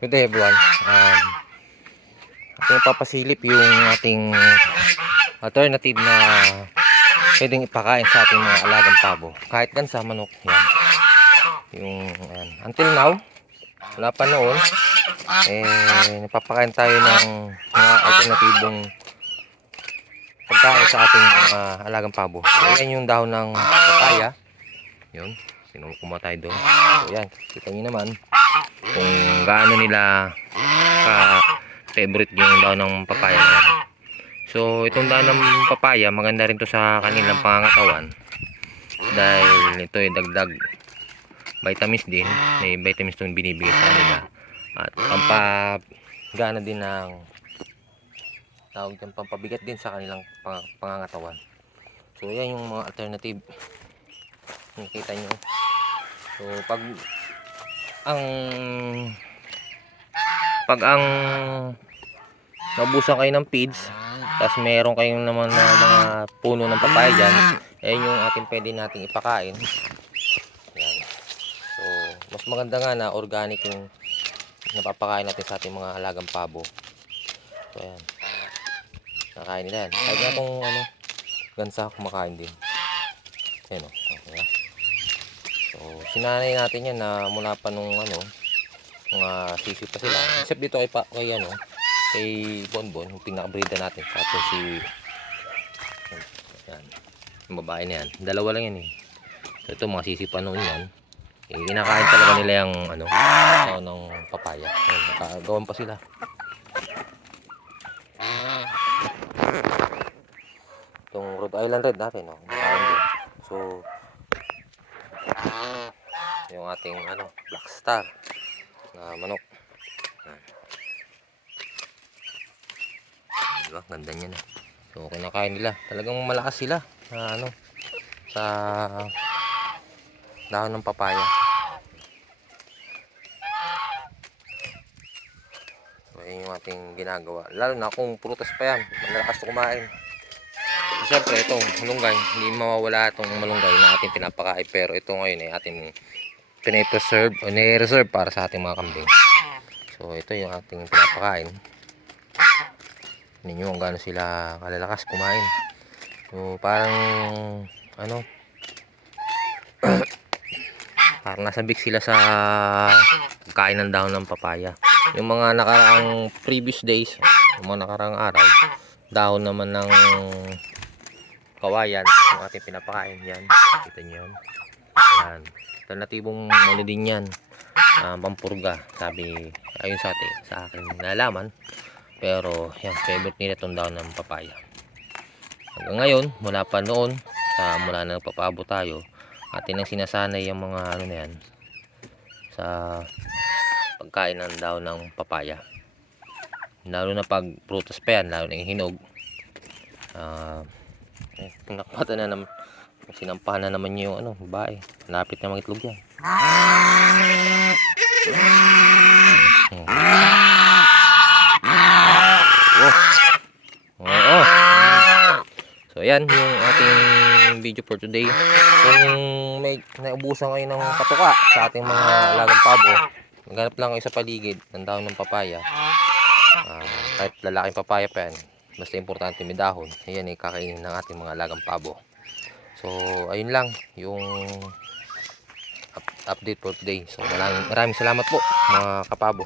Good day everyone. Ating papasilip yung ating alternative na pwedeng ipakain sa ating mga alagang pabo. Kahit gansa, manok. Yan. Ayan. Until now, wala pa noon, napapakain tayo ng mga alternatibong pagkain sa ating mga alagang pabo. So, yan yung dahon ng papaya. Yun. Kumuha tayo doon. So, yan. Kita nyo naman kung gaano nila ka-favorite yung dahon ng papaya na yan. So, itong dahon ng papaya, maganda rin to sa kanilang pangangatawan. Dahil ito ay dagdag vitamins din. May vitamins itong binibigay sa kanila. At pampagana din ng tawag din, pampabigat din sa kanilang pangangatawan. So, yan yung mga alternative. Nakita nyo. So, pag ang naubusan kayo ng feeds, tapos meron kayong naman na mga puno ng papaya dyan, ayan yung ating pwede nating ipakain. Ayan. So, mas maganda nga na organic yung napapakain natin sa ating mga alagang pabo. So, ayan. Nakain nila yan. Kahit nga kung gansa, kumakain din. Ayan o. Okay. So, sinanay natin yan na mula pa nung mga sisi pa sila. Except dito kay Bonbon, yung pinaka-breeder natin. Tapos yan, yung babae na yan. Dalawa lang yan eh. So, ito mga sisi pa noon yan. Kinakain talaga nila yung ng papaya. Ayan, nakagawan pa sila. Itong Rhode Island Red natin, nakain din. So, yung ating Black Star na manok. Diba? Ganda niya na. So, kinakain nila. Talagang malakas sila na sa dahon ng papaya. So, yun yung ating ginagawa. Lalo na kung prutas pa yan, malakas ito kumain. So, syempre, itong malunggay, hindi mawawala itong malunggay na ating pinapakain. Pero ito ngayon ay ating pinapreserve o nire-reserve para sa ating mga kambing. So, ito yung ating pinapakain. Ninyo kung gaano sila kalalakas kumain. So, parang parang nasabik sila sa pagkain ng dahon ng papaya. Yung mga nakaraang previous days, yung mga nakaraang araw, dahon naman ng kawayan yung ating pinapakain. Yan, kita nyo yun. Yan, alternatibong din yan, pampurga, sabi ayon sa akin nalaman. Pero yan, favorite nila itong dahon ng papaya. Hanggang ngayon, mula pa noon, mula na nagpapabo tayo, atin ang sinasanay yung mga na yan sa pagkain ng dahon ng papaya. Lalo na pag prutas pa yan, lalo na yung hinog. Pinakpata na naman, sinampahan na naman yung babae. Lapit na mga itlog yan. So yan yung ating video for today. Kung may naubusan kayo ng patuka sa ating mga alagang pabo, maghanap lang kayo sa paligid ng dahon ng papaya. Kahit lalaking papaya pa yan, basta importante may dahon, ayan kakainin ng ating mga alagang pabo. So ayun lang yung update for today. So maraming salamat po mga kapabo.